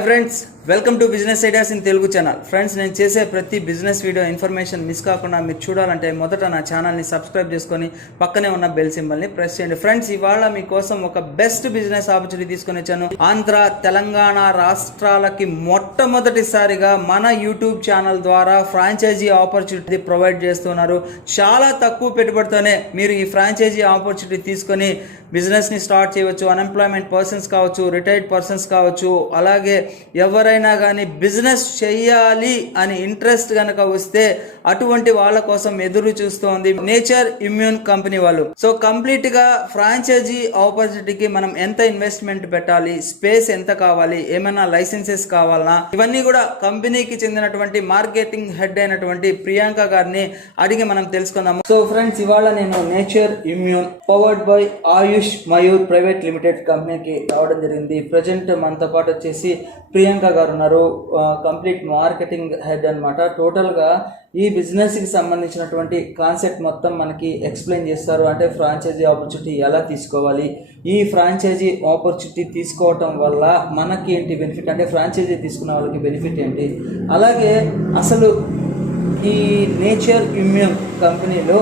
Hi friends, welcome to business ideas in Telugu channel. Friends, నేను చేసే ప్రతి బిజినెస్ వీడియో ఇన్ఫర్మేషన్ మిస్ కాకుండా మీరు చూడాలంటే మొదట నా ఛానల్ని సబ్స్క్రైబ్ చేసుకొని పక్కనే ఉన్న బెల్ సింబల్ని ప్రెస్ చేయండి. ఫ్రెండ్స్, ఇవాళ మీకోసం ఒక బెస్ట్ బిజినెస్ ఆపర్చునిటీ తీసుకొని వచ్చాను. ఆంధ్ర, తెలంగాణ రాష్ట్రాలకి మొట్టమొదటిసారిగా మన యూట్యూబ్ ఛానల్ ద్వారా ఫ్రాంచైజీ ఆపర్చునిటీ ప్రొవైడ్ చేస్తున్నారు. చాలా తక్కువ పెట్టుబడితోనే మీరు ఈ ఫ్రాంచైజీ ఆపర్చునిటీ తీసుకొని బిజినెస్ని స్టార్ట్ చేయవచ్చు. అన్ఎంప్లాయ్మెంట్ పర్సన్స్ కావచ్చు, రిటైర్డ్ పర్సన్స్ కావచ్చు, అలాగే ఎవరైనా కానీ బిజినెస్ చేయాలి అని ఇంట్రెస్ట్ కనుక వస్తే అటువంటి వాళ్ళ కోసం ఎదురు చూస్తోంది నేచర్ ఇమ్యూన్ కంపెనీ వాళ్ళు. సో కంప్లీట్ గా ఫ్రాంచైజీ ఆపర్చునిటీకి మనం ఎంత ఇన్వెస్ట్మెంట్ పెట్టాలి, స్పేస్ ఎంత కావాలి, ఏమైనా లైసెన్సెస్ కావాలన్నా, ఇవన్నీ కూడా కంపెనీకి చెందినటువంటి మార్కెటింగ్ హెడ్ అయినటువంటి ప్రియాంక గారిని అడిగి మనం తెలుసుకుందాము. సో ఫ్రెండ్స్, ఇవాళ నేను nature immune powered by Ayush Mayur private limited కంపెనీకి రావడం జరిగింది. ప్రజెంట్ మనతో పాటు వచ్చేసి ప్రియాంక గారు ఉన్నారు, కంప్లీట్ మార్కెటింగ్ హెడ్ అనమాట. టోటల్గా ఈ బిజినెస్కి సంబంధించినటువంటి కాన్సెప్ట్ మొత్తం మనకి ఎక్స్ప్లెయిన్ చేస్తారు. అంటే ఫ్రాంచైజీ ఆపర్చునిటీ ఎలా తీసుకోవాలి, ఈ ఫ్రాంచైజీ ఆపర్చునిటీ తీసుకోవటం వల్ల మనకి ఏంటి బెనిఫిట్, అంటే ఫ్రాంచైజీ తీసుకున్న వాళ్ళకి బెనిఫిట్ ఏంటి, అలాగే అసలు ఈ నేచర్ ఇమ్యూన్ కంపెనీలో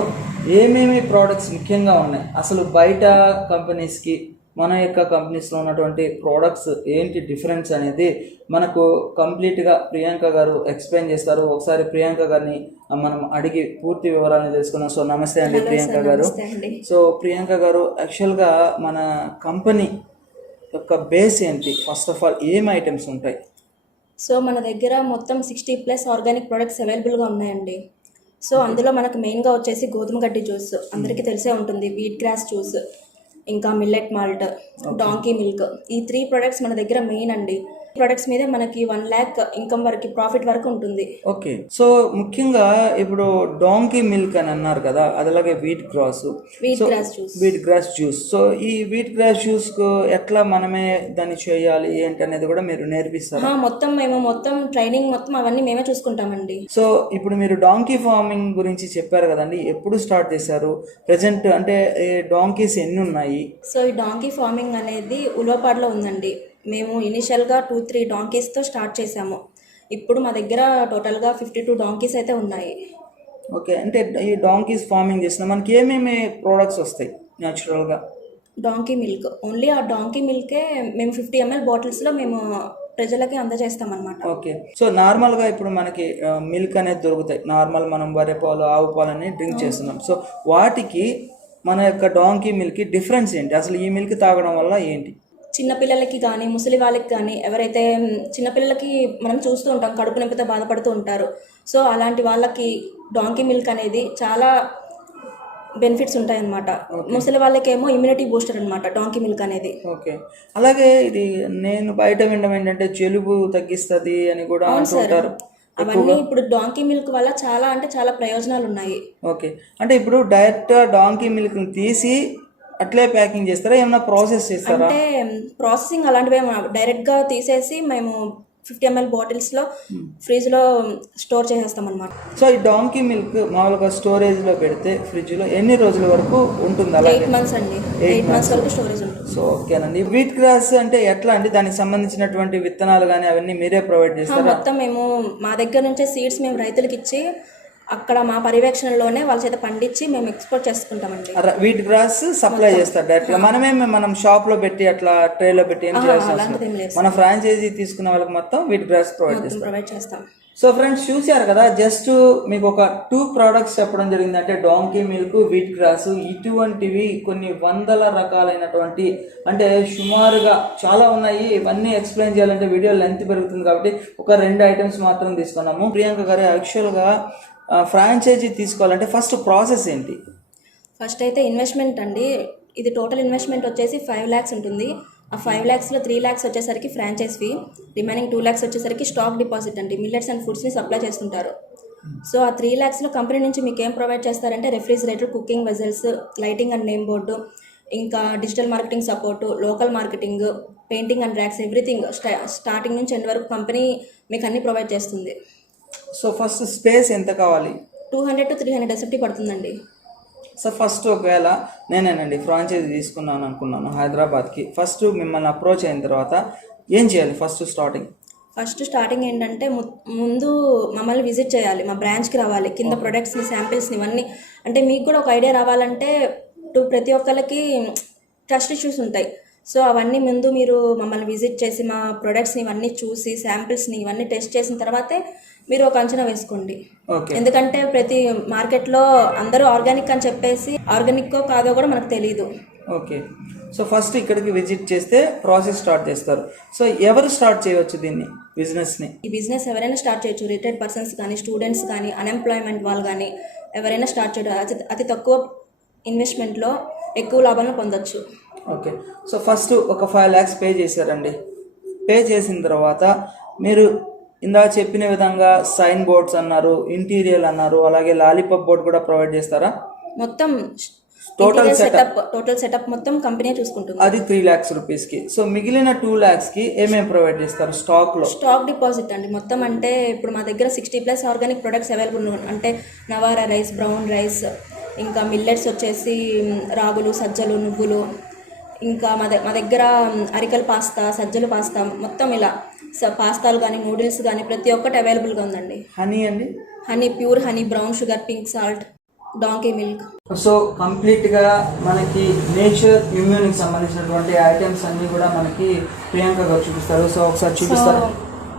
ఏమేమి ప్రోడక్ట్స్ ముఖ్యంగా ఉన్నాయి, అసలు బయట కంపెనీస్కి మన యొక్క కంపెనీస్లో ఉన్నటువంటి ప్రోడక్ట్స్ ఏంటి డిఫరెన్స్ అనేది మనకు కంప్లీట్గా ప్రియాంక గారు ఎక్స్ప్లెయిన్ చేస్తారు. ఒకసారి ప్రియాంక గారిని మనం అడిగి పూర్తి వివరాలను తెలుసుకుందాం. సో నమస్తే అండి ప్రియాంక గారు. సో ప్రియాంక గారు, యాక్చువల్గా మన కంపెనీ యొక్క బేస్ ఏంటి, ఫస్ట్ ఆఫ్ ఆల్ ఏం ఐటమ్స్ ఉంటాయి? సో మన దగ్గర మొత్తం 60+ ఆర్గానిక్ ప్రొడక్ట్స్ అవైలబుల్గా ఉన్నాయండి. సో అందులో మనకు మెయిన్గా వచ్చేసి గోధుమ గడ్డి జ్యూస్, అందరికీ తెలిసే ఉంటుంది, వీట్ గ్రాస్ జ్యూస్, ఇంకా మిల్లెట్ మాల్ట్, డాంకీ మిల్క్. ఈ 3 ప్రొడక్ట్స్ మన దగ్గర మెయిన్ అండి. ప్రొడక్ట్స్ మీద మనకి 1 lakh ఇన్కమ్ వరకు, ప్రాఫిట్ వరకు ఉంటుంది. ఓకే. సో ముఖ్యంగా ఇప్పుడు డాంకీ మిల్క్ అని అన్నారు కదా, అది అలాగే వీట్ గ్రాస్ జ్యూస్. సో ఈ వీట్ గ్రాస్ జ్యూస్ ఎట్లా మనమే దాన్ని చేయాలి ఏంటి అనేది కూడా మీరు నేర్పిస్తారు? మొత్తం ట్రైనింగ్ మొత్తం అవన్నీ మేమే చూసుకుంటామండి. సో ఇప్పుడు మీరు డాంకీ ఫార్మింగ్ గురించి చెప్పారు కదండి, ఎప్పుడు స్టార్ట్ చేశారు, ప్రెజెంట్ అంటే డాంకీస్ ఎన్ని ఉన్నాయి? సో ఈ డాంకీ ఫార్మింగ్ అనేది ఉలవపాడులో ఉందండి. మేము ఇనిషియల్గా 2-3 డాంకీస్తో స్టార్ట్ చేసాము. ఇప్పుడు మా దగ్గర టోటల్గా 52 డాంకీస్ అయితే ఉన్నాయి. ఓకే. అంటే ఈ డాంకీస్ ఫార్మింగ్ చేసిన మనకి ఏమేమి ప్రోడక్ట్స్ వస్తాయి న్యాచురల్గా? డాంకీ మిల్క్, ఓన్లీ ఆ డాంకీ మిల్కే మేము 50 ml బాటిల్స్లో మేము ప్రజలకి అందజేస్తాం అనమాట. ఓకే. సో నార్మల్గా ఇప్పుడు మనకి మిల్క్ అనేది దొరుకుతాయి, నార్మల్ మనం బర్రె పాలు, ఆవు పాలు అని డ్రింక్ చేస్తున్నాం. సో వాటికి మన యొక్క డాంకీ మిల్క్కి డిఫరెన్స్ ఏంటి, అసలు ఈ మిల్క్ తాగడం వల్ల ఏంటి? చిన్నపిల్లలకి కానీ, ముసలి వాళ్ళకి కానీ, ఎవరైతే చిన్నపిల్లలకి మనం చూస్తూ ఉంటాం కడుపు నొప్పితో బాధపడుతూ ఉంటారు. సో అలాంటి వాళ్ళకి డాంకీ మిల్క్ అనేది చాలా బెనిఫిట్స్ ఉంటాయి అన్నమాట. ముసలి వాళ్ళకేమో ఇమ్యూనిటీ బూస్టర్ అనమాట డాంకీ మిల్క్ అనేది. ఓకే. అలాగే ఇది నేను బయట వినడం ఏంటంటే జలుబు తగ్గిస్తుంది అని కూడా అంటుంటారు. అవన్నీ ఇప్పుడు డాంకీ మిల్క్ వల్ల చాలా ప్రయోజనాలు ఉన్నాయి. ఓకే. అంటే ఇప్పుడు డైరెక్ట్ డాంకీ మిల్క్ తీసి అట్లే ప్యాకింగ్ చేస్తారా, ఏమన్నా ప్రాసెస్ చేస్తారా? అంటే ప్రాసెసింగ్ అలాంటివి డైరెక్ట్గా తీసేసి మేము 50 ml బాటిల్స్లో ఫ్రిడ్జ్లో స్టోర్ చేసేస్తాం అనమాట. సో ఈ డాంకీ మిల్క్ మామూలుగా స్టోరేజ్లో పెడితే ఫ్రిడ్జ్లో ఎన్ని రోజుల వరకు ఉంటుంది? 8 months అండి. 8 months వరకు స్టోరేజ్ ఉంటుంది. సో ఓకేనండి. వీట్ గ్రాస్ అంటే ఎట్లా అండి, దానికి సంబంధించినటువంటి విత్తనాలు కానీ అవన్నీ మీరే ప్రొవైడ్ చేస్తారా? మొత్తం మేము మా దగ్గర నుంచే సీడ్స్ మేము రైతులకు ఇచ్చి అక్కడ మా పర్యవేక్షణలోనే వాళ్ళ చేత పండించి మేము ఎక్స్పోర్ట్ చేసుకుంటామండి. వీట్ గ్రాస్ సప్లై చేస్తారు డైరెక్ట్ గా, మనం షాప్ లో పెట్టి అట్లా ట్రేలో పెట్టి ఏం చేస్తాం? మన ఫ్రాంచైజీ తీసుకున్న వాళ్ళకి మొత్తం వీట్ గ్రాస్ ప్రొవైడ్ చేస్తాం. సో ఫ్రెండ్స్, చూసారు కదా, జస్ట్ మీకు ఒక 2 products చెప్పడం జరిగింది. అంటే డాంకీ మిల్క్, వీట్ గ్రాస్, ఇటువంటివి కొన్ని వందల రకాలైనటువంటి, అంటే సుమారుగా చాలా ఉన్నాయి. ఇవన్నీ ఎక్స్ప్లెయిన్ చేయాలంటే వీడియో లెంత్ పెరుగుతుంది కాబట్టి ఒక 2 items మాత్రం తీసుకున్నాము. ప్రియాంక గారు, యాక్చువల్గా ఫ్రాంచైజీ తీసుకోవాలంటే ఫస్ట్ ప్రాసెస్ ఏంటి? ఫస్ట్ అయితే ఇన్వెస్ట్మెంట్ అండి. ఇది టోటల్ ఇన్వెస్ట్మెంట్ వచ్చేసి 5 lakhs ఉంటుంది. ఆ 5 lakhsలో 3 lakhs వచ్చేసరికి ఫ్రాంచైజ్ ఫీ, రిమైనింగ్ 2 lakhs వచ్చేసరికి స్టాక్ డిపాజిట్ అండి. మిల్లెట్స్ అండ్ ఫుడ్స్ని సప్లై చేస్తుంటారు. సో ఆ 3 lakhsలో కంపెనీ నుంచి మీకు ఏం ప్రొవైడ్ చేస్తారంటే refrigerator, cooking vessels, lighting and name board, ఇంకా digital marketing support, local marketing, painting and racks, everything starting నుంచి ఎండ్ వరకు కంపెనీ మీకు అన్ని ప్రొవైడ్ చేస్తుంది. సో ఫస్ట్ స్పేస్ ఎంత కావాలి? 200 to 300 SFT పడుతుందండి. సో ఫస్ట్ ఒకవేళ నేనేనండి ఫ్రాంచైజీ తీసుకున్నాను అనుకున్నాను హైదరాబాద్కి, ఫస్ట్ మిమ్మల్ని అప్రోచ్ అయిన తర్వాత ఏం చేయాలి? ఫస్ట్ స్టార్టింగ్ ఫస్ట్ స్టార్టింగ్ ఏంటంటే ముందు మమ్మల్ని విజిట్ చేయాలి, మా బ్రాంచ్కి రావాలి, కింద ప్రొడక్ట్స్ని శాంపిల్స్ని ఇవన్నీ. అంటే మీకు కూడా ఒక ఐడియా రావాలంటే ప్రతి ఒక్కరికి ట్రస్ట్ ఇష్యూస్ ఉంటాయి. సో అవన్నీ ముందు మీరు మమ్మల్ని విజిట్ చేసి మా ప్రొడక్ట్స్ని ఇవన్నీ చూసి శాంపిల్స్ని ఇవన్నీ టెస్ట్ చేసిన తర్వాతే మీరు ఒక అంచనా వేసుకోండి. ఓకే. ఎందుకంటే ప్రతి మార్కెట్లో అందరూ ఆర్గానిక్ అని చెప్పేసి ఆర్గానిక్కో కాదో కూడా మనకు తెలియదు. ఓకే. సో ఫస్ట్ ఇక్కడికి విజిట్ చేస్తే ప్రాసెస్ స్టార్ట్ చేస్తారు. సో ఎవరు స్టార్ట్ చేయవచ్చు దీన్ని బిజినెస్ని? ఈ బిజినెస్ ఎవరైనా స్టార్ట్ చేయొచ్చు. రిటైర్డ్ పర్సన్స్ కానీ, స్టూడెంట్స్ కానీ, అన్ఎంప్లాయ్మెంట్ వాళ్ళు కానీ ఎవరైనా స్టార్ట్ చేయడం. అతి తక్కువ ఇన్వెస్ట్మెంట్లో ఎక్కువ లాభాలను పొందొచ్చు. ఓకే. సో ఫస్ట్ ఒక 5 lakhs పే చేశారండి. పే చేసిన తర్వాత మీరు ఇందా చెప్పిన విధంగా సైన్ బోర్డ్స్ అన్నారు, ఇంటీరియర్ అన్నారు, అలాగే లాలీపాప్ బోర్డ్ కూడా ప్రొవైడ్ చేస్తారా? మొత్తం టోటల్ సెటప్ మొత్తం కంపెనీ చూసుకుంటుంది. అది 3 lakhs రూపీస్కి. సో మిగిలిన 2 lakhsకి ఏమేమి ప్రొవైడ్ చేస్తారు? స్టాక్ డిపాజిట్ అండి. మొత్తం అంటే ఇప్పుడు మా దగ్గర 60+ ఆర్గానిక్ ప్రొడక్ట్స్ అవైలబుల్ అంటే నవారా రైస్, బ్రౌన్ రైస్, ఇంకా మిల్లెట్స్ వచ్చేసి రాగులు, సజ్జలు, నువ్వులు, ఇంకా మా దగ్గర అరికల్ పాస్తా, సజ్జలు పాస్తా, మొత్తం ఇలా పాస్తాలు కానీ, నూడిల్స్ కానీ ప్రతి ఒక్కటి అవైలబుల్గా ఉందండి. హనీ అండి? Honey, pure honey, brown sugar, pink salt, donkey milk. So కంప్లీట్గా మనకి నేచర్ ఇమ్యూన్కి సంబంధించినటువంటి ఐటమ్స్ అన్నీ కూడా మనకి ప్రియాంక గారు చూపిస్తారు. సో ఒకసారి చూపిస్తారు.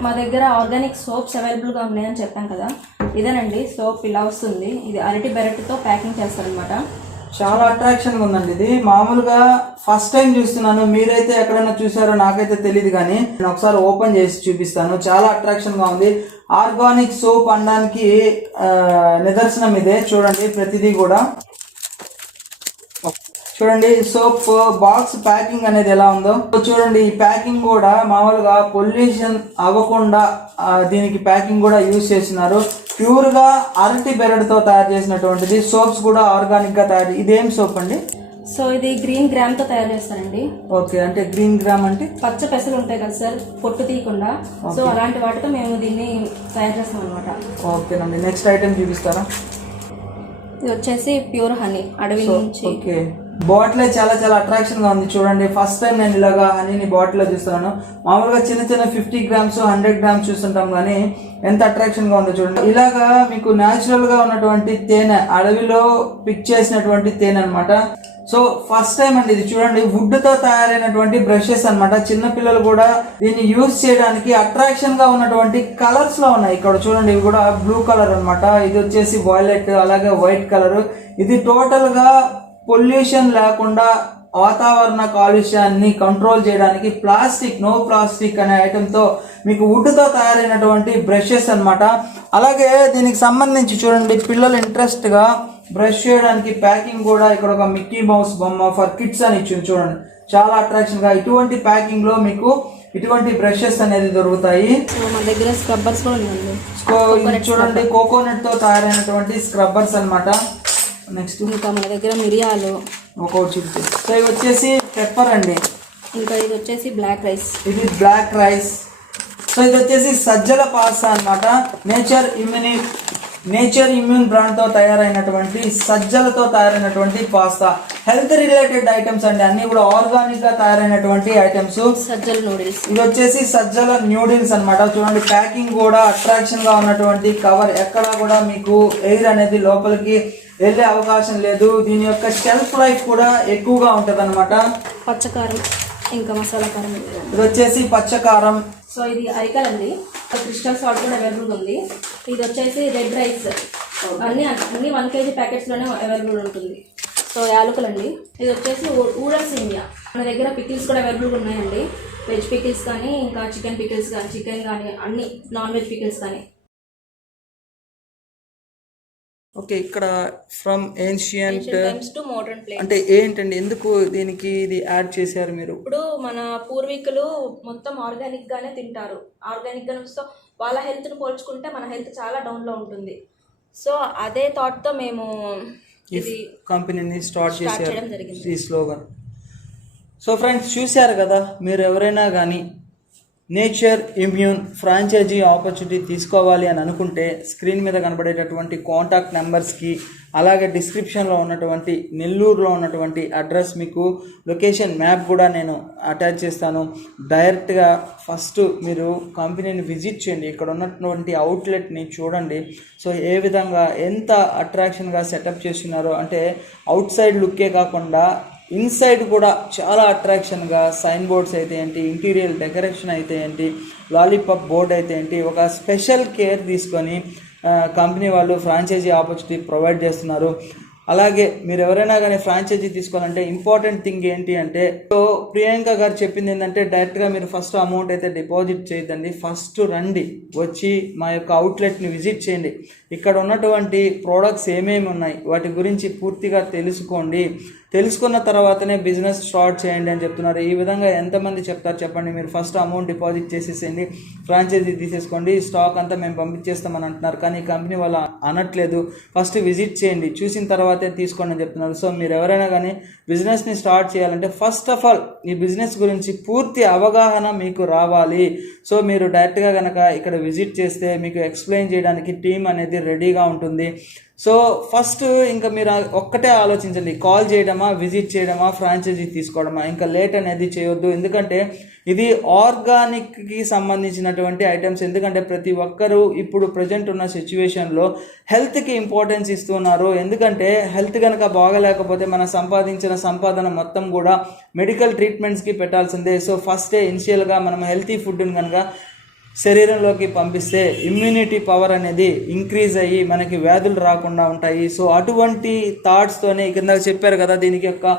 మా దగ్గర ఆర్గానిక్ సోప్స్ అవైలబుల్గా ఉన్నాయని చెప్పాం కదా, ఇదేనండి సోప్. ఇలా వస్తుంది. ఇది అరటి బెరటితో ప్యాకింగ్ చేస్తారనమాట. చాలా అట్రాక్షన్గా ఉందండి. ఇది మామూలుగా ఫస్ట్ టైం చూస్తున్నాను. మీరైతే ఎక్కడైనా చూసారో నాకైతే తెలియదు, కానీ నేను ఒకసారి ఓపెన్ చేసి చూపిస్తాను. చాలా అట్రాక్షన్గా ఉంది. ఆర్గానిక్ సోప్ అనడానికి నిదర్శనం ఇదే. చూడండి ప్రతిదీ కూడా. చూడండి సోప్ బాక్స్ ప్యాకింగ్ అనేది ఎలా ఉందో చూడండి. ఈ ప్యాకింగ్ కూడా మామూలుగా పొల్యూషన్ అవ్వకుండా దీనికి ప్యాకింగ్ కూడా యూజ్ చేస్తున్నారు. ప్యూర్గా అరటి బెరడుతో తయారు చేసినటువంటిది. సోప్స్ కూడా ఆర్గానిక్గా తయారు. ఇదేం సోప్ అండి? సో ఇది గ్రీన్ గ్రామ్తో తయారు చేస్తారండి. ఓకే. అంటే గ్రీన్ గ్రామ్ అంటే పచ్చ పెసలు ఉంటాయి కదా సార్, పొట్టు తీయకుండా. సో అలాంటి వాటితో మేము దీన్ని తయారు చేస్తాం అనమాట. ఓకేనండి. నెక్స్ట్ ఐటమ్ చూపిస్తారా? ఇది వచ్చేసి ప్యూర్ హనీ, అడవి నుంచి. ఓకే. బాటిల్ చాలా చాలా అట్రాక్షన్ గా ఉంది. చూడండి ఫస్ట్ టైం నేను ఇలాగా హనీని బాటిల్లో చూస్తున్నాను. మామూలుగా చిన్న చిన్న 50 grams 100 grams చూస్తుంటాం, కానీ ఎంత అట్రాక్షన్ గా ఉందో చూడండి. ఇలాగా మీకు న్యాచురల్ గా ఉన్నటువంటి తేనె, అడవిలో పిక్ చేసినటువంటి తేనె అనమాట. సో ఫస్ట్ టైం అండి ఇది. చూడండి వుడ్ తో తయారైనటువంటి బ్రషెస్ అనమాట. చిన్న పిల్లలు కూడా దీన్ని యూజ్ చేయడానికి అట్రాక్షన్ గా ఉన్నటువంటి కలర్స్ లో ఉన్నాయి. ఇక్కడ చూడండి ఇవి కూడా బ్లూ కలర్ అనమాట. ఇది వచ్చేసి వైలెట్, అలాగే వైట్ కలర్. ఇది టోటల్ గా పొల్యూషన్ లేకుండా వాతావరణ కాలుష్యాన్ని కంట్రోల్ చేయడానికి నో ప్లాస్టిక్ అనే ఐటెంతో మీకు వుడ్తో తయారైనటువంటి బ్రషెస్ అన్నమాట. అలాగే దీనికి సంబంధించి చూడండి పిల్లలు ఇంట్రెస్ట్గా బ్రష్ చేయడానికి ప్యాకింగ్ కూడా ఇక్కడ ఒక మిక్కీ మౌస్ బొమ్మ ఫర్ కిడ్స్ అని ఇచ్చింది. చూడండి చాలా అట్రాక్షన్గా. ఇటువంటి ప్యాకింగ్లో మీకు ఇటువంటి బ్రషెస్ అనేది దొరుకుతాయి. మా దగ్గర స్క్రబ్బర్స్ కూడా ఉన్నాయి. చూడండి కోకోనట్తో తయారైనటువంటి స్క్రబ్బర్స్ అన్నమాట. నెక్స్ట్ ఇంకా మన దగ్గర మిరియాలు ఒక్కొక్కటి చూపి. సో ఇవి వచ్చేసి పెప్పర్ అండి. ఇంకా ఇది వచ్చేసి బ్లాక్ రైస్. ఇది బ్లాక్ రైస్. సో ఇది వచ్చేసి సజ్జల పాస్తా అన్నమాట. నేచర్ ఇమ్యూన్ బ్రాండ్తో తయారైనటువంటి సజ్జలతో తయారైనటువంటి పాస్తా. హెల్త్ రిలేటెడ్ ఐటమ్స్ అండి, అన్ని కూడా ఆర్గానిక్ గా తయారైనటువంటి ఐటమ్స్. సజ్జల నూడిల్స్. ఇది వచ్చేసి సజ్జల న్యూడిల్స్ అన్నమాట. చూడండి ప్యాకింగ్ కూడా అట్రాక్షన్ గా ఉన్నటువంటి కవర్. ఎక్కడా కూడా మీకు ఎయిర్ అనేది లోపలికి వెళ్ళే అవకాశం లేదు. దీని యొక్క షెల్ఫ్ లైఫ్ కూడా ఎక్కువగా ఉంటది అనమాట. పచ్చకారం, ఇంకా మసాలా కారం. ఇది వచ్చేసి పచ్చకారం. సో ఇది అరికల్ అండి. క్రిస్టల్ సాల్ట్ కూడా అవైలబుల్ ఉంది. ఇది వచ్చేసి రెడ్ రైస్. అన్ని 1 kg ప్యాకెట్స్లోనే అవైలబుల్ ఉంటుంది. సో యాలకులు అండి. ఇది వచ్చేసి ఊడల్స్ ఇండియా. మన దగ్గర పికిల్స్ కూడా అవైలబుల్గా ఉన్నాయండి. వెజ్ పికిల్స్ కానీ, ఇంకా చికెన్ పికిల్స్ కానీ, చికెన్ కానీ, అన్ని నాన్ వెజ్ పికిల్స్ కానీ. ఓకే. ఇక్కడ from ancient to modern place అంటే ఏంటండి, ఎందుకు దీనికి ఇది యాడ్ చేశారు మీరు? ఇప్పుడు మన పూర్వీకులు మొత్తం ఆర్గానిక్ గానే తింటారు. ఆర్గానిక్ గానే. సో వాళ్ళ హెల్త్ని పోల్చుకుంటే మన హెల్త్ చాలా డౌన్లో ఉంటుంది. సో అదే థాట్తో మేము ఇది కంపెనీని స్టార్ట్ చేయడం జరిగింది. ఈ స్లోగన్. సో ఫ్రెండ్స్ చూశారు కదా, మీరు ఎవరైనా కానీ నేచర్ ఇమ్యూన్ ఫ్రాంచైజీ ఆపర్చునిటీ తీసుకోవాలి అని అనుకుంటే స్క్రీన్ మీద కనబడేటటువంటి కాంటాక్ట్ నెంబర్స్కి, అలాగే డిస్క్రిప్షన్లో ఉన్నటువంటి నెల్లూరులో ఉన్నటువంటి అడ్రస్, మీకు లొకేషన్ మ్యాప్ కూడా నేను అటాచ్ చేస్తాను. డైరెక్ట్గా ఫస్ట్ మీరు కంపెనీని విజిట్ చేయండి, ఇక్కడ ఉన్నటువంటి అవుట్లెట్ని చూడండి. సో ఏ విధంగా ఎంత అట్రాక్షన్గా సెటప్ చేస్తున్నారో, అంటే అవుట్ సైడ్ లుక్కే కాకుండా ఇన్సైడ్ కూడా చాలా అట్రాక్షన్గా సైన్ బోర్డ్స్ అయితే ఏంటి, ఇంటీరియర్ డెకరేషన్ అయితే ఏంటి, లాలీపాప్ బోర్డ్ అయితే ఏంటి, ఒక స్పెషల్ కేర్ తీసుకొని కంపెనీ వాళ్ళు ఫ్రాంచైజీ ఆపర్చునిటీ ప్రొవైడ్ చేస్తున్నారు. అలాగే మీరు ఎవరైనా కానీ ఫ్రాంచైజీ తీసుకోవాలంటే ఇంపార్టెంట్ థింగ్ ఏంటి అంటే, సో ప్రియాంక గారు చెప్పింది ఏంటంటే డైరెక్ట్గా మీరు ఫస్ట్ అమౌంట్ అయితే డిపాజిట్ చేయొద్దండి, ఫస్ట్ రండి, వచ్చి మా యొక్క అవుట్లెట్ని విజిట్ చేయండి, ఇక్కడ ఉన్నటువంటి ప్రోడక్ట్స్ ఏమేమి ఉన్నాయి వాటి గురించి పూర్తిగా తెలుసుకోండి, తెలుసుకున్న తర్వాతనే బిజినెస్ స్టార్ట్ చేయండి అని చెప్తున్నారు. ఈ విధంగా ఎంతమంది చెప్తారు చెప్పండి? మీరు ఫస్ట్ అమౌంట్ డిపాజిట్ చేసేసేయండి, ఫ్రాంచైజీ తీసేసుకోండి, స్టాక్ అంతా మేము పంపించేస్తామని అంటున్నారు. కానీ ఈ కంపెనీ వాళ్ళు అనట్లేదు, ఫస్ట్ విజిట్ చేయండి, చూసిన తర్వాతే తీసుకోండి అని చెప్తున్నారు. సో మీరు ఎవరైనా కానీ బిజినెస్ని స్టార్ట్ చేయాలంటే ఫస్ట్ ఆఫ్ ఆల్ ఈ బిజినెస్ గురించి పూర్తి అవగాహన మీకు రావాలి. సో మీరు డైరెక్ట్గా కనుక ఇక్కడ విజిట్ చేస్తే మీకు ఎక్స్ప్లెయిన్ చేయడానికి టీం అనేది రెడీగా ఉంటుంది. సో ఫస్ట్ ఇంకా మీరు ఒక్కటే ఆలోచించండి, కాల్ చేయడమా, విజిట్ చేయడమా, ఫ్రాంచైజీ తీసుకోవడమా. ఇంకా లేట్ అనేది చేయొద్దు, ఎందుకంటే ఇది ఆర్గానిక్కి సంబంధించినటువంటి ఐటమ్స్. ఎందుకంటే ప్రతి ఒక్కరూ ఇప్పుడు ప్రజెంట్ ఉన్న సిచ్యువేషన్లో హెల్త్కి ఇంపార్టెన్స్ ఇస్తున్నారు. ఎందుకంటే హెల్త్ కనుక బాగలేకపోతే మనం సంపాదించిన సంపాదన మొత్తం కూడా మెడికల్ ట్రీట్మెంట్స్కి పెట్టాల్సిందే. సో ఫస్టే ఇనిషియల్గా మనం హెల్తీ ఫుడ్ని కనుక శరీరంలోకి పంపిస్తే ఇమ్యూనిటీ పవర్ అనేది ఇంక్రీజ్ అయ్యి మనకి వ్యాధులు రాకుండా ఉంటాయి. సో అటువంటి థాట్స్తోనే కింద చెప్పారు కదా, దీనికి యొక్క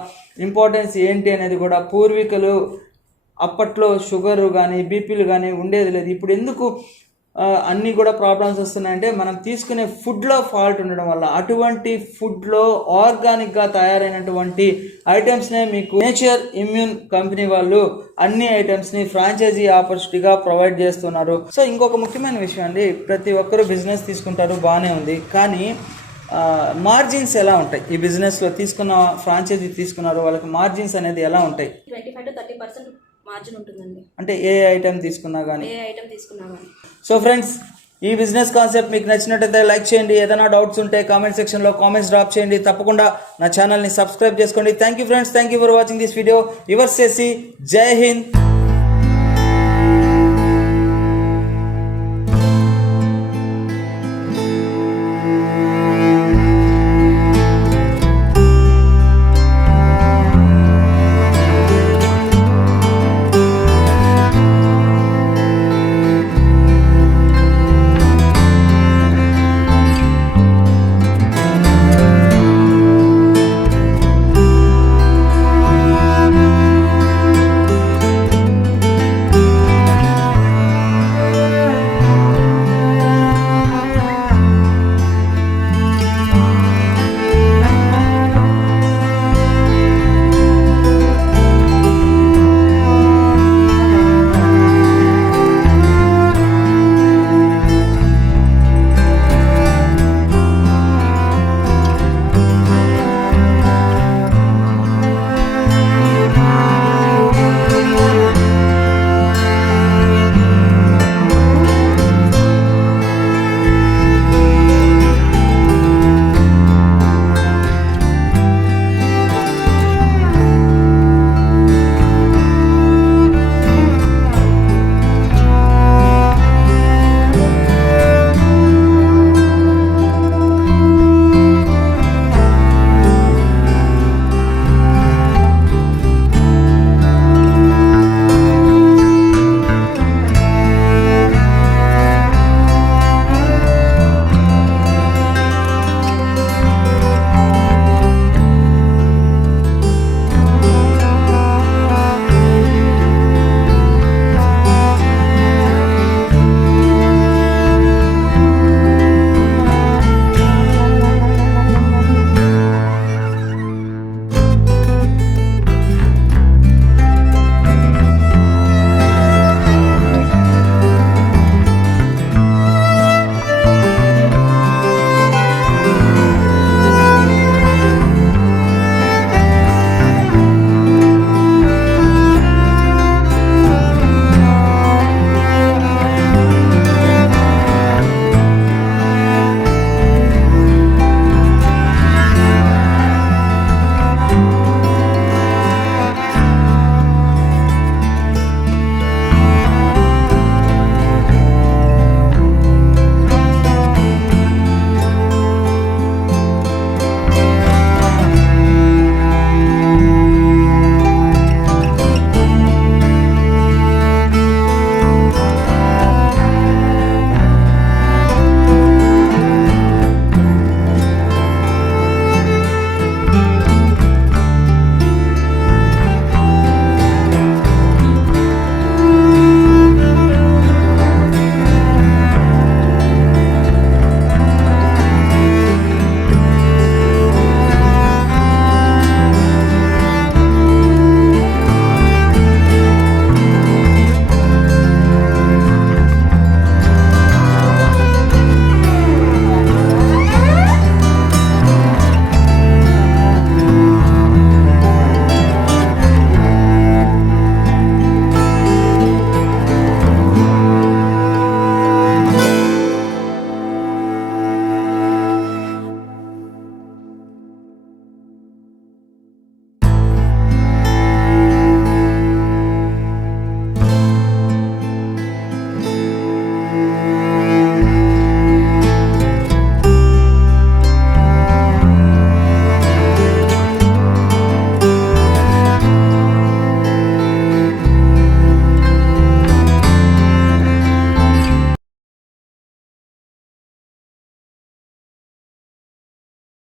ఇంపార్టెన్స్ ఏంటి అనేది కూడా పూర్వీకులు అప్పట్లో షుగరు కానీ బీపీలు కానీ ఉండేది లేదు. ఇప్పుడు ఎందుకు అన్నీ కూడా ప్రాబ్లమ్స్ వస్తున్నాయంటే మనం తీసుకునే ఫుడ్లో ఫాల్ట్ ఉండడం వల్ల. అటువంటి ఫుడ్లో ఆర్గానిక్గా తయారైనటువంటి ఐటమ్స్నే మీకు నేచర్ ఇమ్యూన్ కంపెనీ వాళ్ళు అన్ని ఐటమ్స్ని ఫ్రాంచైజీ ఆపర్చునిటీగా ప్రొవైడ్ చేస్తున్నారు. సో ఇంకొక ముఖ్యమైన విషయం అండి, ప్రతి ఒక్కరూ బిజినెస్ తీసుకుంటారు, బాగానే ఉంది, కానీ మార్జిన్స్ ఎలా ఉంటాయి? ఈ బిజినెస్లో తీసుకున్న ఫ్రాంచైజీ తీసుకున్నారు వాళ్ళకి మార్జిన్స్ అనేది ఎలా ఉంటాయి? 25 to 30% మార్జిన్ ఉంటుందండి, అంటే ఏ ఐటమ్ తీసుకున్నా కానీ. సో ఫ్రెండ్స్, ఈ బిజినెస్ కాన్సెప్ట్ మీకు నచ్చినట్టయితే లైక్ చేయండి, ఏదైనా డౌట్స్ ఉంటే కామెంట్ సెక్షన్లో కామెంట్స్ డ్రాప్ చేయండి, తప్పకుండా నా ఛానల్ని సబ్స్క్రైబ్ చేసుకోండి. Thank you friends, thank you for watching this video. Yours చేసి జై హింద్.